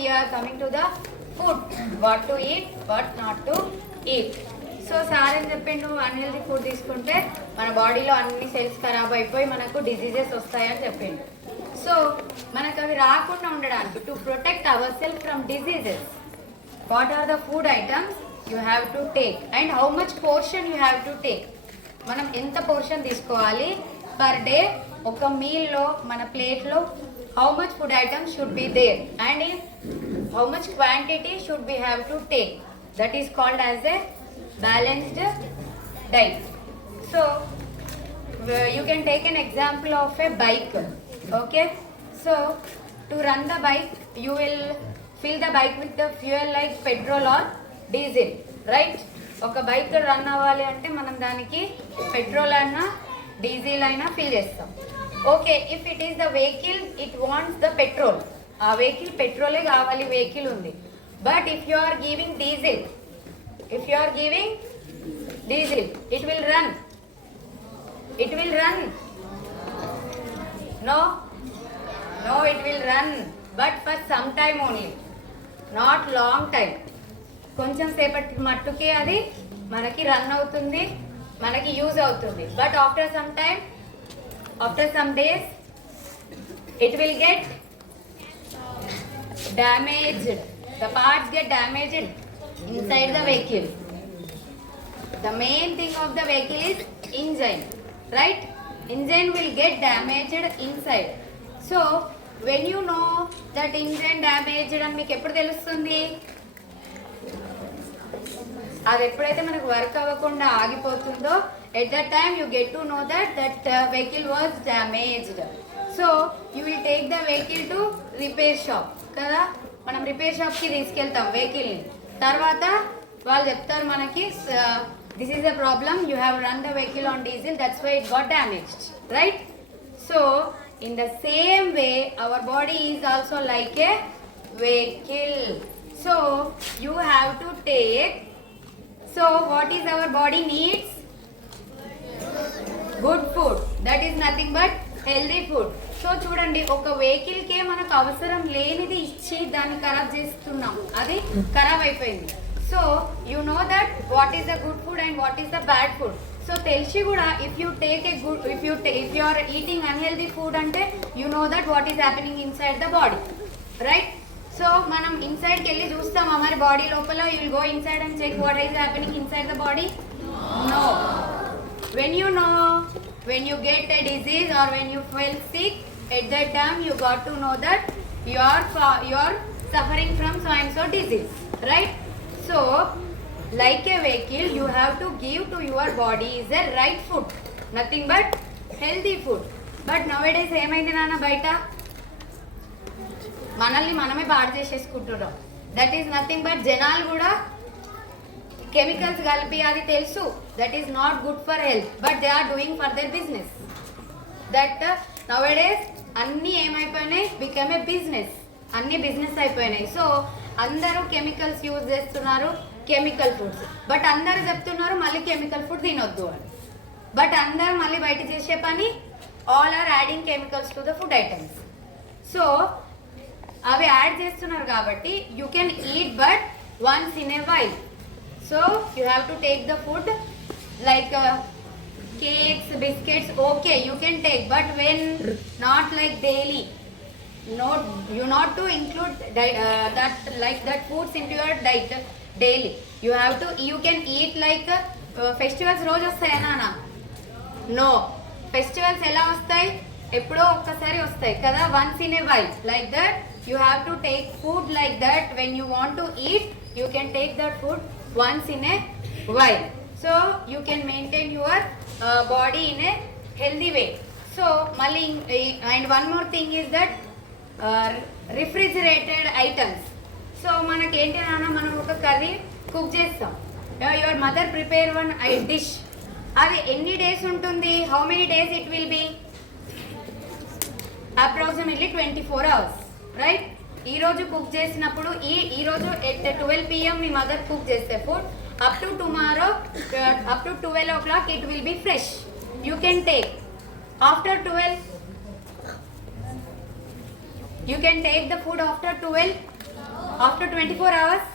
we are coming to the food. What to eat, what not to eat. So sir ఏం చెప్పిండు, unhealthy food తీసుకుంటే మన బాడీలో అన్ని సెల్స్ ఖరాబ్ అయిపోయి మనకు డిసీజెస్ వస్తాయని చెప్పిండు. సో మనకు అవి రాకుండా ఉండడానికి to protect our self from diseases, what are the food items you have to take and how much portion you have to take. మనం ఎంత పోర్షన్ తీసుకోవాలి పర్ డే, ఒక మీల్లో మన ప్లేట్లో how much food items should be there and in how much quantity should we have to take. That is called as a balanced diet. So you can take an example of a bike. Okay, so to run the bike you will fill the bike with the fuel like petrol or diesel, right? ఒక bike run అవ్వాలి అంటే మనం దానికి పెట్రోల్ అయినా డీజిల్ అయినా fill చేస్తాం. Okay, if it is the vehicle it wants the petrol, ఆ vehicle పెట్రోలే కావాలి వెహికల్ ఉంది. But if you are giving diesel, if you are giving diesel it will run, it will run. No, it will run, but for some time only, not long time. కొంచెం సేపటి మట్టుకే అది మనకి రన్ అవుతుంది, మనకి యూజ్ అవుతుంది. But after some time, after some days it will get damaged, the parts get damaged inside the vehicle. The main thing of the vehicle is engine, right? Engine will get damaged inside. So when you know that engine damaged అని మీకు ఎప్పుడు తెలుస్తుంది, అది ఎప్పుడైతే మనకు వర్క్ అవ్వకుండా ఆగిపోతుందో at that time you get to know that vehicle was damaged. So you will take the vehicle to repair shop కదా, మనం రిపేర్ షాప్కి తీసుకెళ్తాం వెహికల్ని. తర్వాత వాళ్ళు చెప్తారు మనకి this is the problem, you have run the vehicle on diesel, that's why it got damaged, right? So in the same way our body is also like a vehicle. So you have to take, so what is our body needs? Good food, that is nothing but healthy food. So చూడండి, ఒక వెహికల్కే మనకు అవసరం లేనిది ఇచ్చి దాన్ని ఖరాబ్ చేస్తున్నాం, అది ఖరాబ్ అయిపోయింది. So you know that what is the good food and what is the bad food. So తెలిసి కూడా if you take a good, if you are eating unhealthy food అంటే you know that what is happening inside the body, right? So మనం ఇన్సైడ్కి వెళ్ళి చూస్తామా మరి body లోపల? You will go inside and check what is happening inside the body? No. When you know, when you get a disease or when you feel sick, at that time you got to know that you are suffering from so and so disease, right? So like a vehicle, you have to give to your body is a right food, nothing but healthy food. But nowadays ఏమైంది నాన్న, బయట మనల్ని మనమే పాడు చేసేసుకుంటున్నాం. That is nothing but జనాలు కూడా chemicals కలిపి, అది తెలుసు that is not good for health, but they are doing for their business. That nowadays అన్నీ ఏమైపోయినాయి, బికమ్ ఏ బిజినెస్, అన్నీ బిజినెస్ అయిపోయినాయి. సో అందరూ కెమికల్స్ యూజ్ చేస్తున్నారు, కెమికల్ ఫుడ్స్. బట్ అందరూ చెప్తున్నారు మళ్ళీ కెమికల్ ఫుడ్ తినొద్దు అని. బట్ అందరూ మళ్ళీ బయట చేసే పని, all are adding chemicals to the food items. So అవి యాడ్ చేస్తున్నారు కాబట్టి you can eat but once in a while. So you have to take the food like cakes, biscuits, okay you can take, but when not like daily. You not to include that like that foods into your diet daily. You can eat like festivals రోజు వస్తాయి నాన్న? No, festivals ఎలా వస్తాయి? ఎప్పుడో ఒక్కసారి వస్తాయి కదా, once in a while. Like that you have to take food like that. When you want to eat, you can take that food once in a while, so you can maintain your body in a healthy way. So mali, and one more thing is that refrigerated items. So మనకి ఏంటి నాన్న, మనం ఒక curry cook చేస్తాం, your mother prepare one dish, అది ఎన్ని డేస్ ఉంటుంది? how many days it will be? approximately 24 hours, right? ఈరోజు కుక్ చేసినప్పుడు ఈరోజు ఎట్ 12 PM మీ మదర్ కుక్ చేస్తే food, up to tomorrow up to 12 o'clock it will be fresh. You can take after 12, you can take the food after 12. After 24 hours?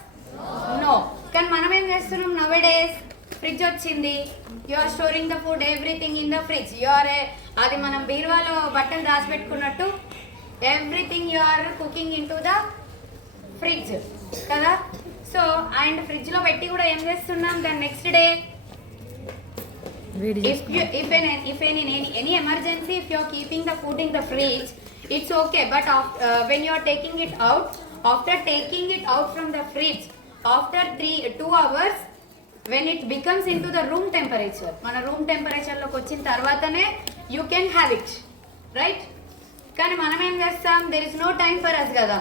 No. కానీ మనం ఏం చేస్తున్నాం nowadays? Fridge వచ్చింది, you are storing the food everything in the fridge. You are అది మనం బీరువాలో బట్టలు దాచిపెట్టుకున్నట్టు everything you are cooking in to the fridge కదా. సో అండ్ ఫ్రిడ్జ్లో పెట్టి కూడా ఏం చేస్తున్నాం, దాని next day if any emergency, if you are keeping the food in the fridge, it's okay, but when you are taking it out, after taking it out from the fridge, after 2 hours, when it becomes into the room temperature, mana room temperature loki vachin tarvatane you can have it, right? కానీ మనం ఏం చేస్తాం, there is no time for us కదా,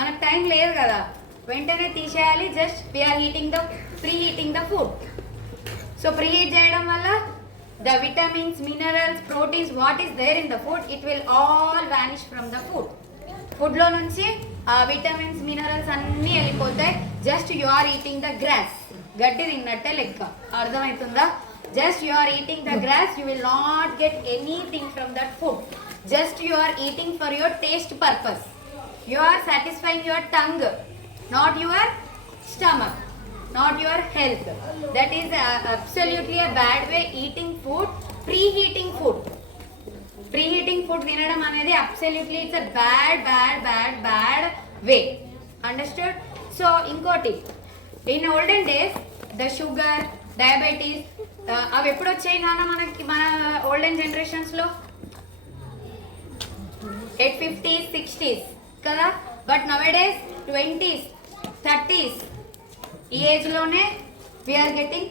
మనకు టైం లేదు కదా, వెంటనే తీసేయాలి. Just we are preheating the food. So preheat చేయడం వల్ల the vitamins, minerals, proteins, what is there in the food, it will all vanish from the food. ఫుడ్లో నుంచి ఆ విటమిన్స్, మినరల్స్ అన్నీ వెళ్ళిపోతాయి. Just you are eating the grass, గడ్డి తిన్నట్టే లెక్క. అర్థమవుతుందా? Just you are eating the grass, you will not get anything from that food. Just you are eating for your taste purpose. You are satisfying your tongue, not your stomach, not your health. That is absolutely a bad way. Eating food, preheating food తినడం అనేది absolutely it's a bad way. Understood? So ఇంకోటి, in olden days the sugar, diabetes అవి ఎప్పుడు వచ్చాయి నాన్న మనకి, మన ఓల్డెన్ జనరేషన్స్లో 50s 60s కదా. బట్ nowadays 20s 30s ఈ ఏజ్లోనే we are getting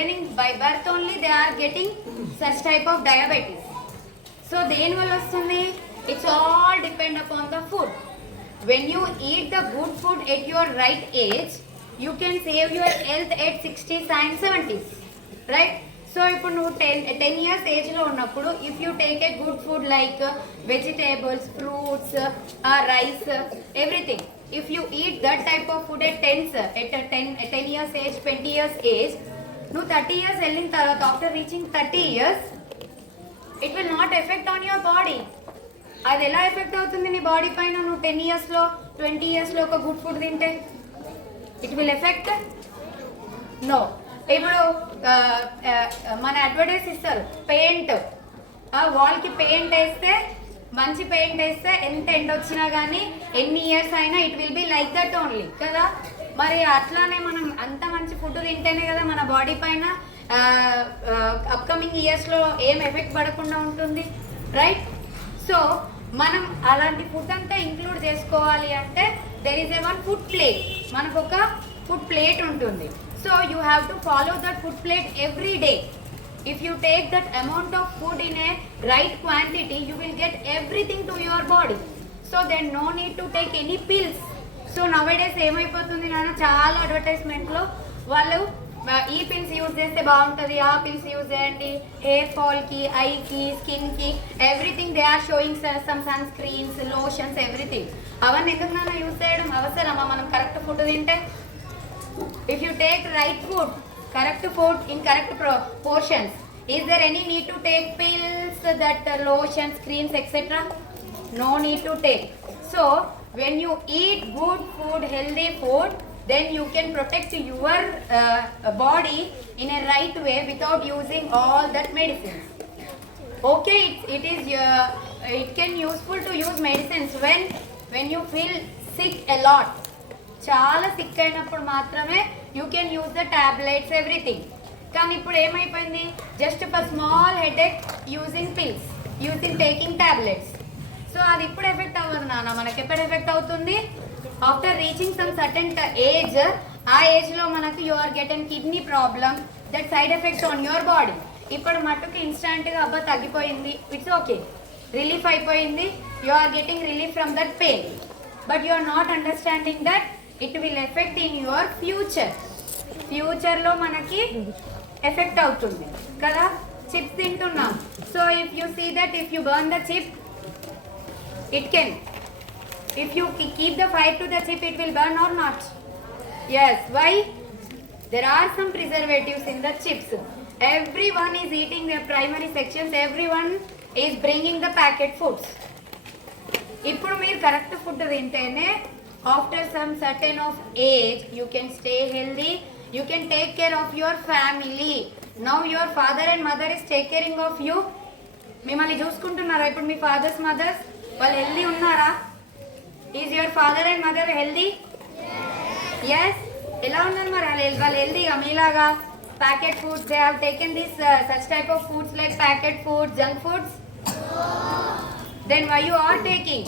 even by birth only they are getting such type of diabetes. So దేని వల్ల వస్తుంది? It's all depend upon the food. When you eat the good food at your right age, you can save your health at 60s and 70s, right? So ఇప్పుడు నువ్వు 10 years ఏజ్లో ఉన్నప్పుడు if you take a good food like vegetables, fruits, rice, everything, if you eat that type of food at 10 years age, 20 years age, నువ్వు 30 years వెళ్ళిన తర్వాత after reaching 30 years it will not effect on your body. అది ఎలా ఎఫెక్ట్ అవుతుంది నీ బాడీ పైన? నువ్వు 10 yearsలో 20 yearsలో ఒక గుడ్ ఫుడ్ తింటే ఇట్ విల్ ఎఫెక్ట్? నో. ఇప్పుడు మన అడ్వర్టైజ్ ఇస్తారు, పెయింట్, వాల్కి పెయింట్ వేస్తే, మంచి పెయింట్ వేస్తే ఎంత ఎండ్ వచ్చినా కానీ ఎన్ని ఇయర్స్ అయినా it will be like that only కదా. మరి అట్లానే మనం అంత మంచి ఫుడ్ తింటేనే కదా మన బాడీ పైన అప్కమింగ్ ఇయర్స్లో ఏం ఎఫెక్ట్ పడకుండా ఉంటుంది, రైట్? సో మనం అలాంటి ఫుడ్ అంతా ఇంక్లూడ్ చేసుకోవాలి అంటే there is one food plate. మనకు ఒక ఫుడ్ ప్లేట్ ఉంటుంది. So you have to follow that food plate every day. If you take that amount of food in a right quantity, you will get everything to your body. So then no need to take any pills. So nowadays ఏమైపోతుంది నాన్న, చాలా అడ్వర్టైజ్మెంట్లో వాళ్ళు ఈ pills use చేస్తే బాగుంటుంది, ఆ pills use చేయండి, హెయిర్ ఫాల్కి, ఐకి, స్కిన్కి, everything they are showing some sunscreens, lotions, everything. అవన్నీ ఎందుకు నాన్న యూజ్ చేయడం అవసరమా మనం కరెక్ట్ ఫుడ్ తింటే? If you take right food, correct food in correct portions, is there any need to take pills, that lotions, creams, etc.? No need to take. So when you eat good food, healthy food, then you can protect your body in a right way without using all that medicines. Okay, it can useful to use medicines when you feel sick a lot. చాలా sick అయినప్పుడు మాత్రమే you can use the tablets, everything. కానీ ఇప్పుడు ఏమైపోయింది, just for small headache using pills, using taking tablets. So అది ఇప్పుడు effect అవ్వదు నాన్న. మనకి ఎప్పుడు ఎఫెక్ట్ అవుతుంది? After reaching some certain age. ఆ ఏజ్లో మనకు you are getting kidney problem, that side effects on your body. ఇప్పుడు మట్టుకు ఇన్స్టెంట్గా అబ్బా తగ్గిపోయింది, ఇట్స్ ఓకే, రిలీఫ్ అయిపోయింది, you are getting relief from that pain. But you are not understanding that it will effect in your ఫ్యూచర్లో మనకి ఎఫెక్ట్ అవుతుంది కదా. చిప్స్ తింటున్నాం. So if you see that if you burn the chip, it can, if you keep the fire to the chip, it will burn or not? Yes. Why? There are some preservatives in the chips. Everyone is eating their primary sections, everyone is bringing the packet foods. ఇప్పుడు మీరు correct food తింటేనే after some certain of age you can stay healthy, you can take care of your family. Now your father and mother is take caring of you. మిమ్మల్ని చూసుకుంటున్నారా ఇప్పుడు మీ fathers mothers? వాళ్ళు healthy ఉన్నారా? Is your father and mother healthy? Yes. ఎలా ఉన్నారు మరి వాళ్ళు హెల్దీగా మీలాగా? Packet foods, they have taken this such type of foods like packet foods, junk foods? Then why you are taking?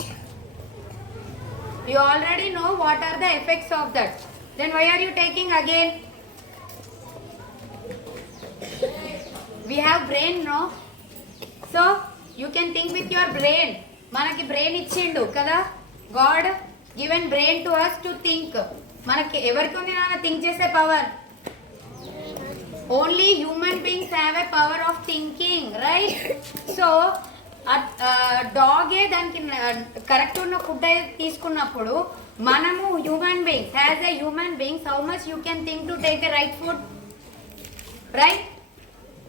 You already know what are the effects of that. Then why are you taking again? We have brain, no? So you can think with your brain. Manaki brain ఇచ్చిండు కదా, God given brain to us to think. మనకి ఎవరికి ఉంది నాన్న థింక్ చేసే power? Only human beings have a power of thinking, right? So డాగే దానికి కరెక్ట్ ఉన్న ఫుడ్ తీసుకున్నప్పుడు మనము human beings, as a human beings, how much you can think to take a right food, right?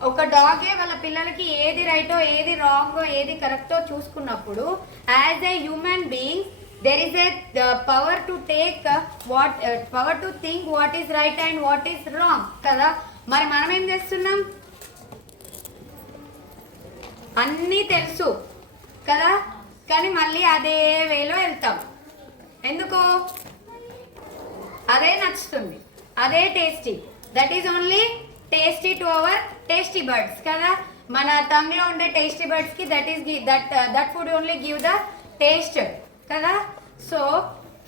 ఒక డాగే వాళ్ళ పిల్లలకి ఏది రైటో ఏది రాంగో ఏది కరెక్టో చూసుకున్నప్పుడు as a human beings there is a power to take power to think what is right and what is wrong కదా. మరి మనం ఏం చేస్తున్నాం? అన్నీ తెలుసు కదా, కానీ మళ్ళీ అదే వేలో వెళ్తాం. ఎందుకు? అదే నచ్చుతుంది, అదే tasty. That is only tasty to our tasty buds కదా. మన టంగ్లో ఉండే టేస్టీ బర్డ్స్కి that food only give the taste కదా. So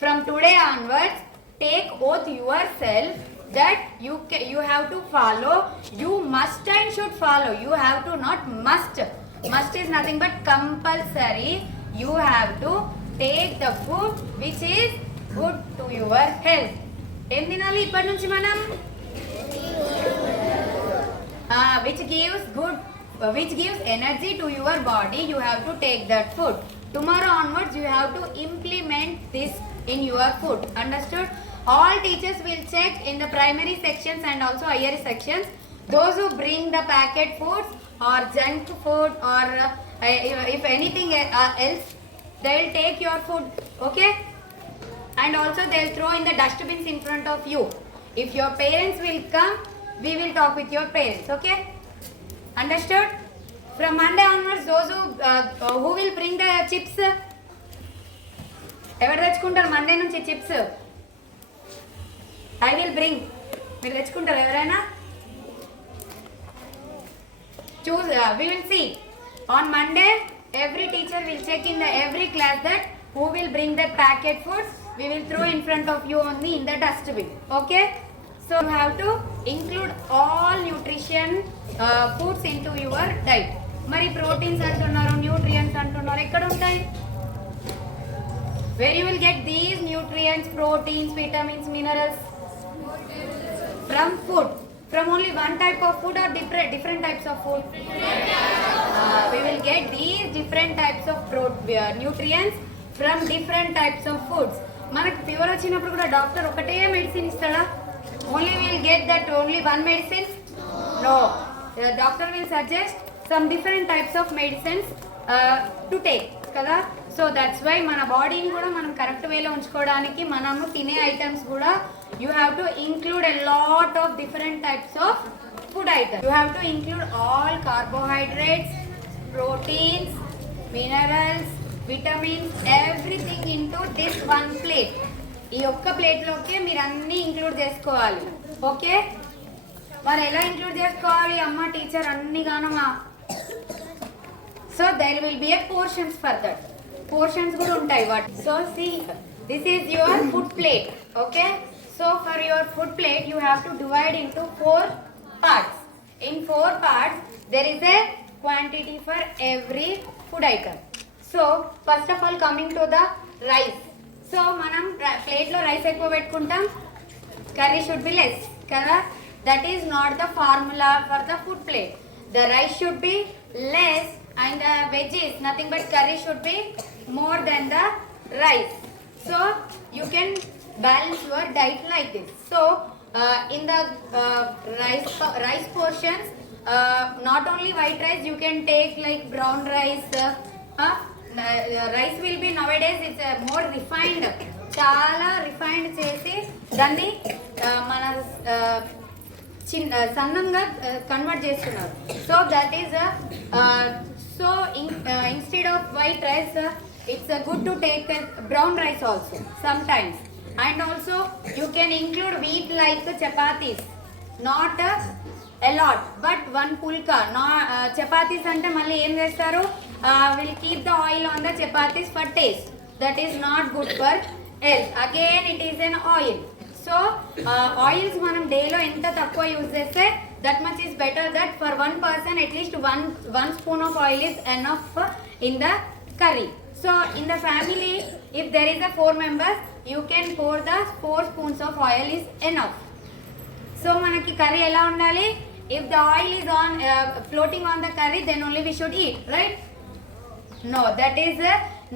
from today onwards take oath your self that you have to follow, you must and should follow, you have to, not must. Must is nothing but compulsory. You have to take the food which is good to your health. Em dinali ippadi nunchi manam? Which gives energy to your body. You have to take that food. Tomorrow onwards you have to implement this in your food. Understood? All teachers will check in the primary sections and also higher sections. Those who bring the packet foods or junk food or if anything else, they will take your food, okay? And also they will throw in the dustbins in front of you. If your parents will come, we will talk with your parents, okay? Understood? From Monday onwards, those who will bring the chips, ఎవరు తెచ్చుకుంటారు మండే నుంచి chips? I will bring. మీరు తెచ్చుకుంటారు ఎవరైనా? Choose. We will see. On Monday, every teacher will check in every class that who will bring the packet foods. We will throw in front of you only in the dustbin. Okay? So you have to include all nutrition foods into your diet. మరి proteins అంటున్నారు, nutrients అంటున్నారు, ఎక్కడ ఉంటాయి? Where you will get these nutrients, proteins, vitamins, minerals? From food. From only one type of food or different types of food? We will get these different types of nutrients from different types of foods. మనకు ఫీవర్ వచ్చినప్పుడు కూడా డాక్టర్ ఒకటే మెడిసిన్ ఇస్తాడా? Only we will get that only one medicine? No. The doctor will suggest some different types of medicines to take కదా. So that's why మన బాడీని కూడా మనం కరెక్ట్ వేలో ఉంచుకోవడానికి మనము తినే ఐటమ్స్ కూడా you have to include a lot of different types of food items. You have to include all carbohydrates, proteins, minerals, vitamins, everything into this one plate. ఈ ఒక్క ప్లేట్లోకి మీరు అన్నీ ఇంక్లూడ్ చేసుకోవాలి. ఓకే? మరి ఎలా ఇంక్లూడ్ చేసుకోవాలి? అమ్మ టీచర్ అన్ని గానమా? So there will be a portions for that. Portions కూడా ఉంటాయి వాటి. So see, this is your food plate. Okay? So for your food plate you have to divide into 4 parts. In 4 parts there is a quantity for every food item. So first of all coming to the rice. So మనం plate లో rice ఎక్కువ పెట్టుకుంటాం, curry should be less కదా. That is not the formula for the food plate. The rice should be less and the veggies, nothing but curry should be more than the rice. So you can balance your diet like this. So in the rice portions, not only white rice, you can take like brown rice, rice will be nowadays it's a more refined, చాలా రిఫైన్డ్ చేసి దాన్ని మన సన్నంగా కన్వర్ట్ చేస్తున్నారు. So that is so instead of white rice it's good to take brown rice also sometimes. And also you can include wheat like chapatis, not a lot but one pulka. Chapatis ante malli em chestaru, will keep the oil on the chapatis for taste. That is not good for health. Again it is an oil. So oils manam day lo enta takkuva use cheste that much is better. That for one person at least one spoon of oil is enough in the curry. So in the family if there is a 4 members you can pour the 4 spoons of oil is enough. So manaki curry ela undali, if the oil is on floating on the curry then only we should eat, right? No, that is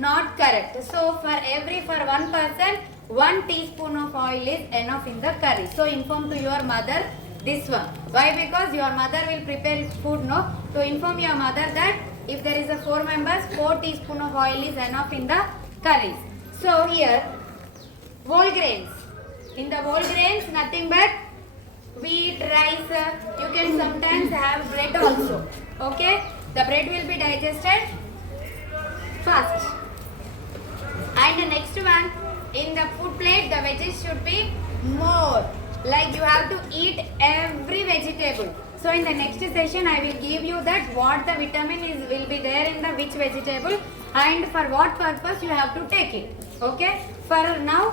not correct. So for one person 1 teaspoon of oil is enough in the curry. So inform to your mother this one. Why? Because your mother will prepare food, no? To inform your mother that if there is a 4 members 4 teaspoon of oil is enough in the curry. So here whole grains. In the whole grains nothing but wheat, rice, you can sometimes have bread also. Okay, the bread will be digested fast. And the next one, in the food plate the veggies should be more, like you have to eat every vegetable. So in the next session I will give you that what the vitamin is will be there in the which vegetable and for what purpose you have to take it. Okay, for now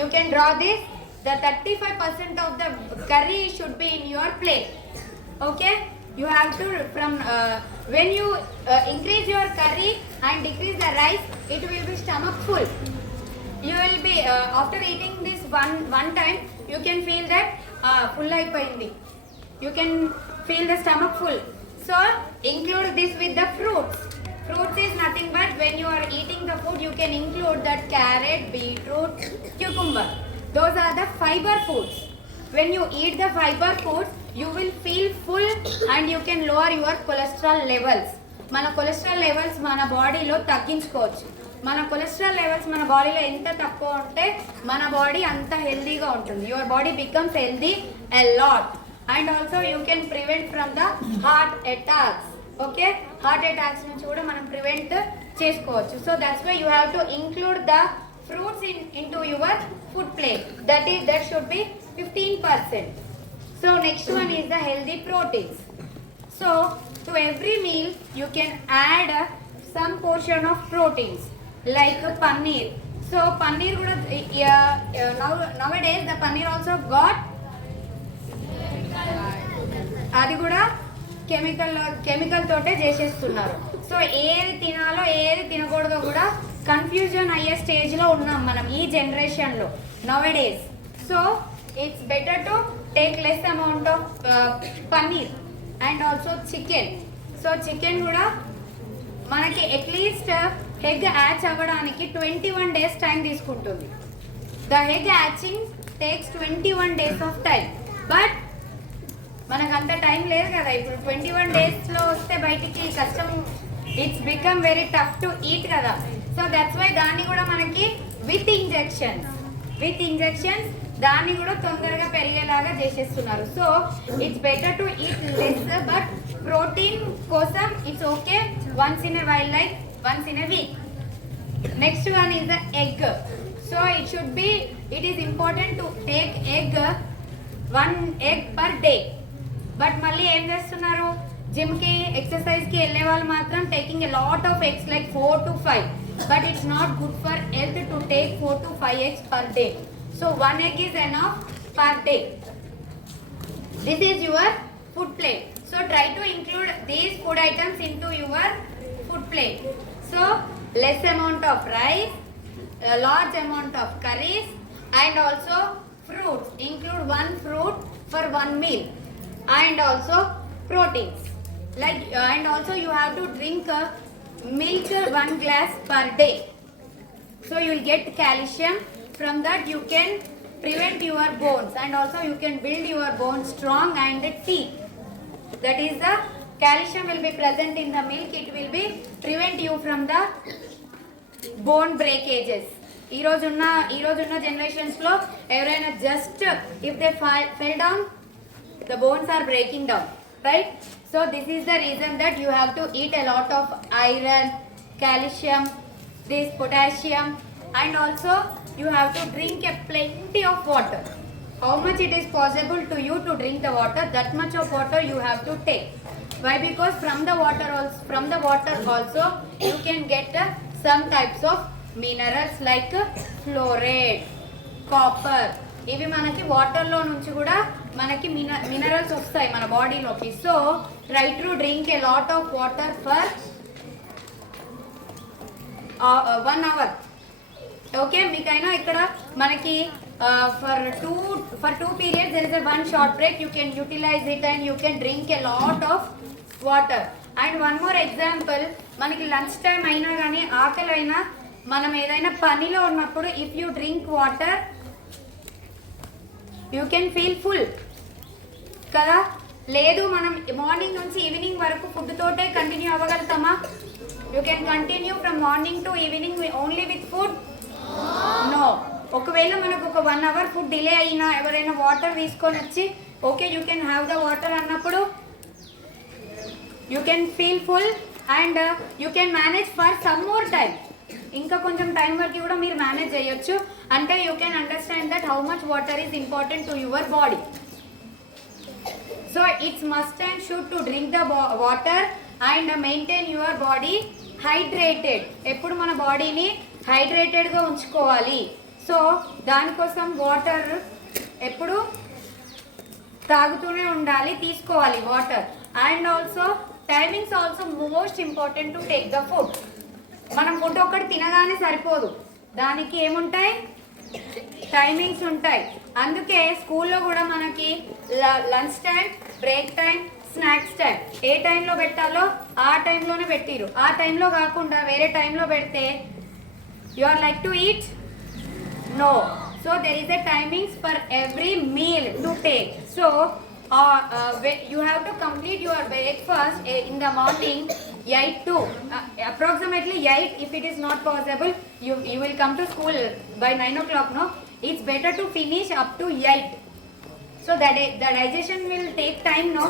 you can draw this. The 35% of the curry should be in your plate. Okay, you have to from when you increase your curry and decrease the rice, it will be stomach full. You will be after eating this one time you can feel that full అయిపోయింది. You can feel the stomach full. So include this with the fruits. Fruits is nothing but when you are eating the food you can include that carrot, beetroot, cucumber. Those are the fiber foods. When you eat the fiber foods you will feel full and you can lower your cholesterol levels. Mana cholesterol levels mana body lo తగ్గించుకోవచ్చు. మన cholesterol levels మన బాడీలో ఎంత తక్కువ ఉంటే మన బాడీ అంత హెల్దీగా ఉంటుంది. Your body becomes healthy a lot. And also you can prevent from the heart attacks. Okay, heart attacks నుంచి కూడా మనం ప్రివెంట్ చేసుకోవచ్చు. So that's why you have to include the fruits into your food plate. That should be 15%. So next one is the healthy proteins. So to every meal you can add some portion of proteins like paneer. So paneer kuda nowadays the paneer also got అది కూడా కెమికల్ తోటే చేసేస్తున్నారు. సో ఏది తినాలో ఏది తినకూడదో కూడా కన్ఫ్యూజన్ అయ్యే స్టేజ్లో ఉన్నాం మనం ఈ జనరేషన్లో నౌడేస్. So it's better to take less amount of paneer and also chicken. So chicken కూడా మనకి అట్లీస్ట్ ఎగ్ హ్యాచ్ అవ్వడానికి 21 days టైం తీసుకుంటుంది. The egg hatching takes 21 days of time. But మనకు అంత టైం లేదు కదా. ఇప్పుడు 21 daysలో వస్తే బయటికి కష్టం. It's become very tough to eat కదా. సో దట్స్ వై దాన్ని కూడా మనకి విత్ ఇంజెక్షన్స్ దాన్ని కూడా తొందరగా పెరిగేలాగా చేసేస్తున్నారు. So it's better to eat less but protein కోసం it's okay once in a while, like once in a week. Next one is the egg. So it is important to take one egg per day. But మళ్ళీ ఏం చేస్తున్నారు, జిమ్కి ఎక్సర్సైజ్కి వెళ్ళే వాళ్ళు మాత్రం taking a lot of eggs like 4 to 5. But it's not good for health to take 4 to 5 eggs per day. So 1 egg is enough per day. This is your food plate. So try to include these food items into your food plate. So less amount of rice, a large amount of curries, and also fruits. Include 1 fruit for 1 meal. And also proteins, like and also you have to drink milk 1 glass per day. So you will get calcium. From that you can prevent your bones and also you can build your bones strong and the teeth. That is the calcium will be present in the milk. It will be prevent you from the bone breakages. ఈ రోజున్న జనరేషన్స్లో ఎవరైనా just if they fell down, the bones are breaking down, right? So this is the reason that you have to eat a lot of iron, calcium, this potassium, and also you have to drink a plenty of water. How much it is possible to you to drink the water, that much of water you have to take. Why? Because from the water also you can get some types of minerals like fluoride, copper. ఇవి మనకి వాటర్లో నుంచి కూడా మనకి మినరల్స్ వస్తాయి మన బాడీలోకి. So try to drink a lot of water for 1 hour. Okay, మీకైనా ఇక్కడ మనకి for two periods there is a one short break. You can utilize it and you can drink a lot of water. And one more example, మనకి lunch time అయినా కానీ ఆకలి అయినా మనం ఏదైనా పనిలో ఉన్నప్పుడు if you drink water you can feel full కదా. లేదు మనం మార్నింగ్ నుంచి ఈవినింగ్ వరకు ఫుడ్ తోటే కంటిన్యూ అవ్వగలుగుతామా? You can continue from morning to evening only with food? No. ఒకవేళ మనకు ఒక 1 hour ఫుడ్ డిలే అయినా ఎవరైనా వాటర్ తీసుకొని వచ్చి okay you can have the water అన్నప్పుడు you can feel full and you can manage for some more time. ఇంకా కొంచెం టైం వరకు కూడా మీరు మేనేజ్ చేయొచ్చు. అంటే you can understand that how much water is important to your body. So it's must and should to drink the water and maintain your body hydrated. ఎప్పుడు మన బాడీని హైడ్రేటెడ్గా ఉంచుకోవాలి. సో దానికోసం వాటర్ ఎప్పుడు తాగుతూనే ఉండాలి, తీసుకోవాలి water. And also timings also most important to take the food. మనం ఫుడ్ ఒక్కటి తినగానే సరిపోదు, దానికి ఏముంటాయి? టైమింగ్స్ ఉంటాయి. అందుకే స్కూల్లో కూడా మనకి lunch time, break time, snacks time ఏ టైంలో పెట్టాలో ఆ టైంలోనే పెట్టిరు. ఆ టైంలో కాకుండా వేరే టైంలో పెడితే you are like to eat? No. So there is a timings for every meal to take. So you have to complete your breakfast in the morning 8 to approximately 8. If it is not possible, you will come to school by 9 o'clock. No, it's better to finish up to 8. So that the digestion will take time. No,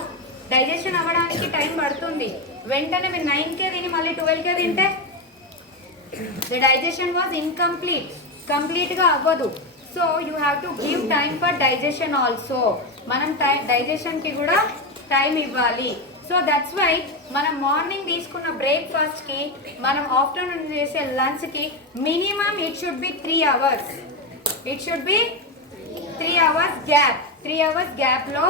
digestion అవ్వడానికి టైం పడుతుంది. వెంటనే మీరు 9కే తిని మళ్ళీ 12కే తింటే the digestion was incomplete, కంప్లీట్గా అవ్వదు. So you have to give time for digestion also. మనం డైజెషన్కి కూడా టైం ఇవ్వాలి. సో దట్స్ వై మనం మార్నింగ్ తీసుకున్న బ్రేక్ఫాస్ట్కి మనం ఆఫ్టర్నూన్ చేసే లంచ్కి minimum it should be 3 hours. It should be 3 hours gap. 3 hours గ్యాప్లో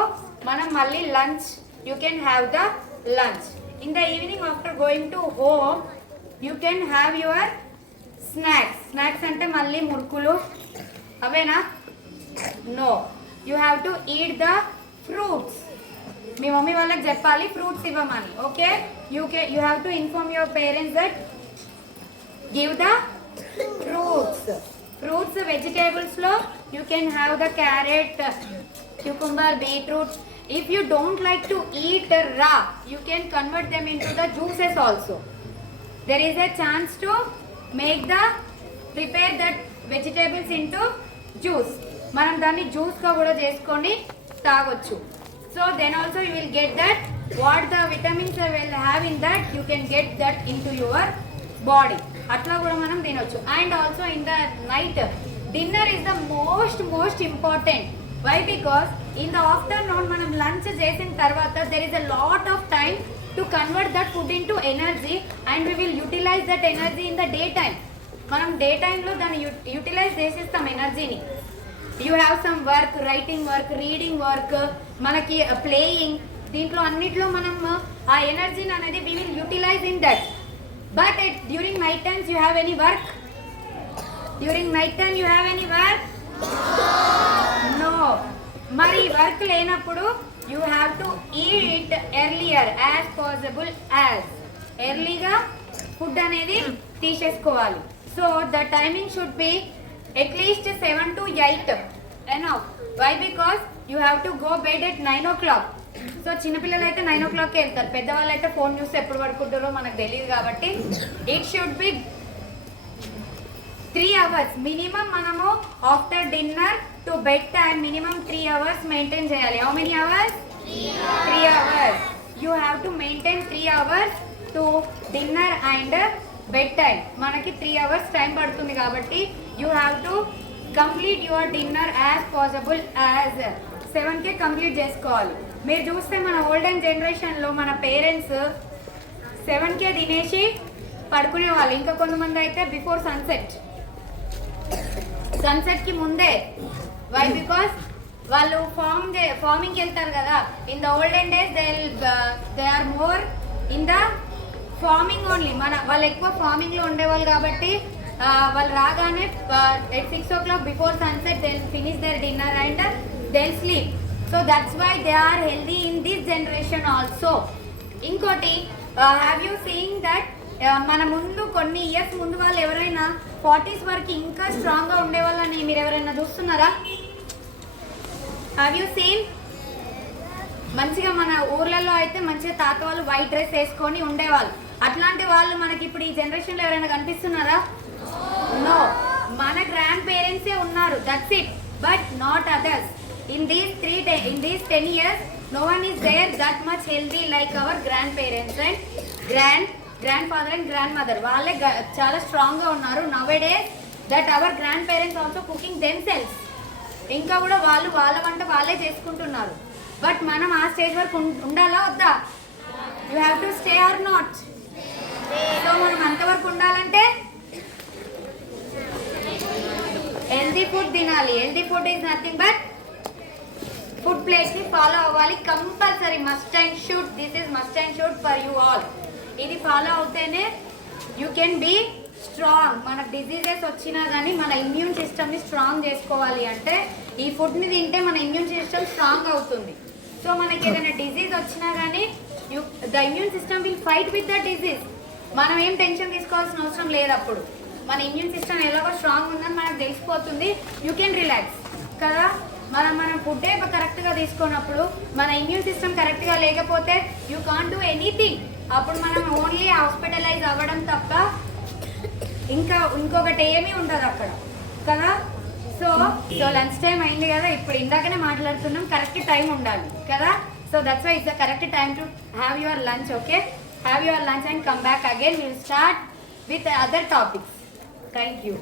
మనం మళ్ళీ lunch you can have the lunch. In the evening after going to home you can have your snacks. Snacks అంటే మళ్ళీ మురుకులు అవేనా? No, you have to eat the fruits. మీ mummy వాళ్ళకి చెప్పాలి ఫ్రూట్స్ ఇవ్వమని. Okay, you have to inform your parents that give the fruits. వెజిటేబుల్స్లో you can have the carrot, cucumber, beetroot. If you don't like to eat raw you can convert them in to the juices also. There is a chance to prepare that vegetables into juice. మనం దాన్ని జ్యూస్గా కూడా చేసుకొని తాగొచ్చు. So then also you will get that what the vitamins will have in that you can get that into your body. అట్లా కూడా మనం తినొచ్చు. And also in the night dinner is the most important. Why? Because in the afternoon మనం lunch చేసిన తర్వాత there is a lot of time to convert that food into energy and we will utilize that energy in the day time. మనం day టైంలో దాన్ని utilize చేసేస్తాం ఎనర్జీని. You have some work, writing work, reading work, మనకి playing, దీంట్లో అన్నిట్లో మనం ఆ ఎనర్జీని అనేది we will utilize in that. But during night times you have any work? During night time you have any work? No. మరి వర్క్ లేనప్పుడు you have to eat earlier as possible ఎర్లీగా ఫుడ్ అనేది తీసేసుకోవాలి. So the timing should be at least 7 to 8 enough. Why? Because you have to go bed at 9 o'clock. So చిన్నపిల్లలు అయితే 9 o'clockకి వెళ్తారు, పెద్దవాళ్ళు అయితే ఫోన్ చూస్తే ఎప్పుడు పడుకుంటారో మనకు తెలియదు. కాబట్టి it should be 3 hours minimum మనము after dinner to bed time minimum 3 hours maintain చేయాలి. How many hours? 3 hours. You have to maintain 3 hours to dinner and bed time. మనకి 3 hours టైం పడుతుంది కాబట్టి you have to complete your dinner as possible as 7కే complete చేసుకోవాలి. మీరు చూస్తే మన ఓల్డెన్ జనరేషన్లో మన పేరెంట్స్ 7కే తినేసి పడుకునే వాళ్ళు. ఇంకా కొంతమంది అయితే బిఫోర్ సన్సెట్కి ముందే. వై? బికాస్ వాళ్ళు ఫార్మింగ్కి వెళ్తారు కదా. In the olden days they are more in the farming only. వాళ్ళు ఎక్కువ ఫార్మింగ్లో ఉండేవాళ్ళు కాబట్టి వాళ్ళు రాగానే at 6 o'clock before sunset they finish their dinner and they sleep. So that's why they are healthy in this generation also. ఇంకోటి, have you seeing that మన ముందు కొన్ని ఇయర్స్ ముందు వాళ్ళు ఎవరైనా 40s వరకు ఇంకా స్ట్రాంగ్గా ఉండేవాళ్ళని మీరు ఎవరైనా చూస్తున్నారా? Have you seen? మంచిగా మన ఊర్లలో అయితే మంచిగా తాత వాళ్ళు వైట్ డ్రెస్ వేసుకొని ఉండేవాళ్ళు. అట్లాంటి వాళ్ళు మనకి ఇప్పుడు ఈ జనరేషన్లో ఎవరైనా కనిపిస్తున్నారా? నో. మన గ్రాండ్ పేరెంట్సే ఉన్నారు, that's it. But not others. In these 10 years, no one is there that much healthy like our grandparents and grandfather and grandmother. వాళ్ళే చాలా స్ట్రాంగ్గా ఉన్నారు. nowadays that our grandparents also cooking themselves. ఇంకా కూడా వాళ్ళ వంట వాళ్ళే చేసుకుంటున్నారు. బట్ మనం ఆ స్టేజ్ వరకు ఉండాలా వద్దా? You have to stay or not? So మనం అంతవరకు ఉండాలంటే హెల్దీ ఫుడ్ తినాలి. Healthy food is nothing but food ప్లేట్ని ఫాలో అవ్వాలి compulsory. Must and should. This is must and should for you all. ఇది ఫాలో అవుతేనే యూ కెన్ బీ స్ట్రాంగ్. మన diseases వచ్చినా కానీ మన ఇమ్యూన్ సిస్టమ్ని స్ట్రాంగ్ చేసుకోవాలి అంటే ఈ ఫుడ్ని తింటే మన ఇమ్యూన్ సిస్టమ్ స్ట్రాంగ్ అవుతుంది. సో మనకి ఏదైనా డిజీజ్ వచ్చినా కానీ the immune system will fight with the disease. మనం ఏం టెన్షన్ తీసుకోవాల్సిన అవసరం లేదు. అప్పుడు మన ఇమ్యూన్ సిస్టమ్ ఎలాగో స్ట్రాంగ్ ఉందని మనకు తెలిసిపోతుంది. యూ కెన్ రిలాక్స్ కదా. మనం ఫుడ్డే కరెక్ట్గా తీసుకున్నప్పుడు మన ఇమ్యూన్ సిస్టమ్ కరెక్ట్గా లేకపోతే యూ కాంట్ డూ ఎనీథింగ్. అప్పుడు మనం ఓన్లీ హాస్పిటలైజ్ అవ్వడం తప్ప ఇంకొకటి ఏమీ ఉండదు అక్కడ కదా. సో లంచ్ టైం అయింది కదా. ఇప్పుడు ఇందాకనే మాట్లాడుతున్నాం, కరెక్ట్ టైం ఉండాలి కదా. So that's why it's the correct time to have your lunch. Okay, have your lunch and come back again. Will start with other topics. Thank you.